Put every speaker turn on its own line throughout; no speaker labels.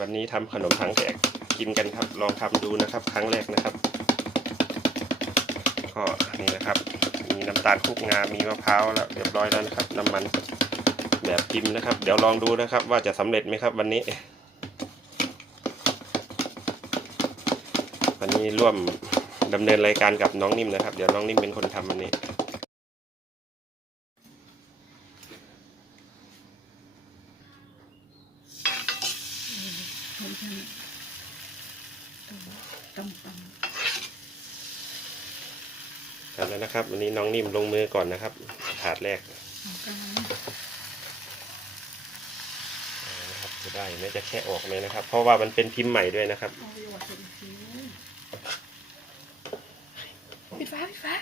วันนี้ทำขนมถังแตกกินกันครับ ลองทำดูนะครับ ครั้งแรกนะครับ ก็นี่นะครับ มีน้ำตาลคุกงา มีมะพร้าวแล้วเรียบร้อยแล้วนะครับ น้ำมันแบบพิมพ์นะครับ เดี๋ยวลองดูนะครับ ว่าจะสำเร็จไหมครับ วันนี้ วันนี้ร่วมดำเนินรายการกับน้องนิ่มนะครับ เดี๋ยวน้องนิ่มเป็นคนทำวันนี้
ผมทำต้มต้ม
ทำแล้วนะครับ วันนี้น้องนิ่มลงมือก่อนนะครับ ถาดแรก
เอากัน
นะครับจะได้ไม่จะแค่ออกเลยนะครับ เพราะว่ามันเป็นพิมพ์ใหม่ด้วยนะครับ
เอาหยอดเป็นสีปิดฟ้าปิดฟ้า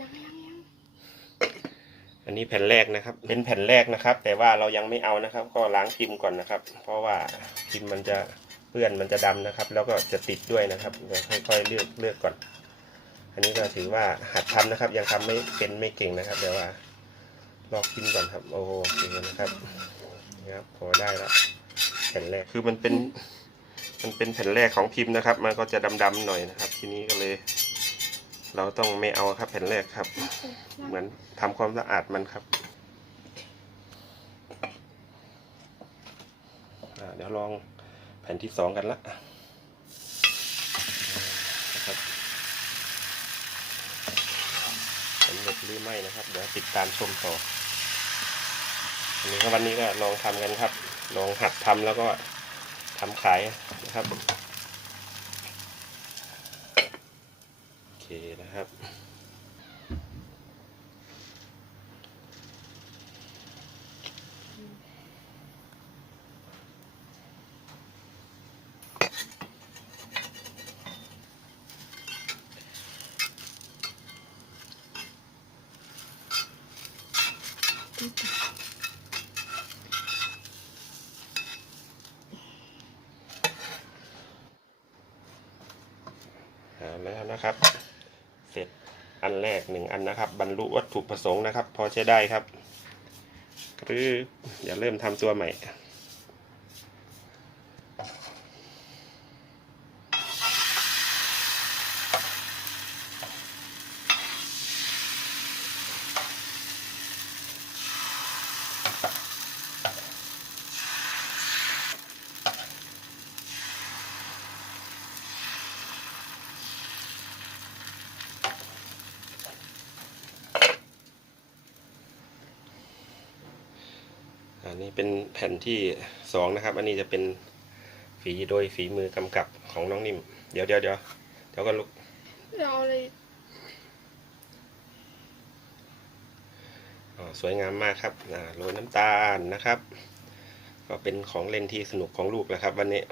ยังยังยัง
อันนี้แผ่นแรกนะครับ เป็นแผ่นแรกนะครับ แต่ว่าเรายังไม่เอานะครับ ก็ล้างพิมพ์ก่อนนะครับ เพราะว่าพิมพ์มันจะเปื้อนมันจะดำนะครับ แล้วก็จะติดด้วยนะครับเดี๋ยวค่อยๆเลือกเลือกก่อน อันนี้ก็ถือว่าหัดทำนะครับ ยังทำไม่เป็นไม่เก่งนะครับเดี๋ยวว่าลอกพิมพ์ก่อนครับ โอ้โหเก่งนะครับครับพอได้แล้วแผ่นแรกคือมันเป็น มันเป็นแผ่นแรกของพิมพ์นะครับ มันก็จะดำๆหน่อยนะครับ ทีนี้ก็เลย เราต้องไม่เอาครับแผ่นแรกครับ เหมือนทำความสะอาดมันครับเดี๋ยวลองแผ่นที่สองกันละนะครับสำเร็จหรือไม่นะครับ เดี๋ยวติดตามชมต่ออันนี้ก็วันนี้ก็ลองทำกันครับ ลองหัดทำแล้วก็ทำขายนะครับ โอเค นะครับเอาแล้วนะครับ อันแรกหนึ่งอันนะครับ บรรลุวัตถุประสงค์นะครับ พอใช้ได้ครับหรืออย่าเริ่มทำตัวใหม่ นนี้เป็นแผ่นที่สองนะครับ อันนี้จะเป็นฝีโดยฝีมือกำกับของน้องนิ่ม เดี๋ยวเดี๋ยวเดี๋ยวเดี๋ยวก็ลุก
เราเลย
อ๋อสวยงามมากครับอ่าโรยน้ำตาลนะครับ ก็เป็นของเล่นที่สนุกของลูกแหละครับ วันนี้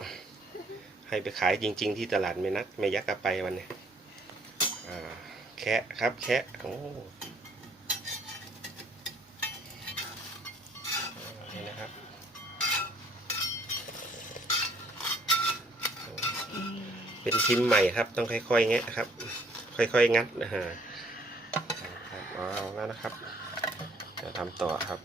ให้ไปขายจริง ๆ ที่ตลาดไม่นักไม่ยักกะไปวันนี้อ่าแคะครับ แคะโอ้นี่นะครับ เป็นพิมพ์ใหม่ครับ ต้องค่อยๆแงะครับ ค่อยๆงัดนะฮะเอาแล้วนะครับจะทำต่อครับ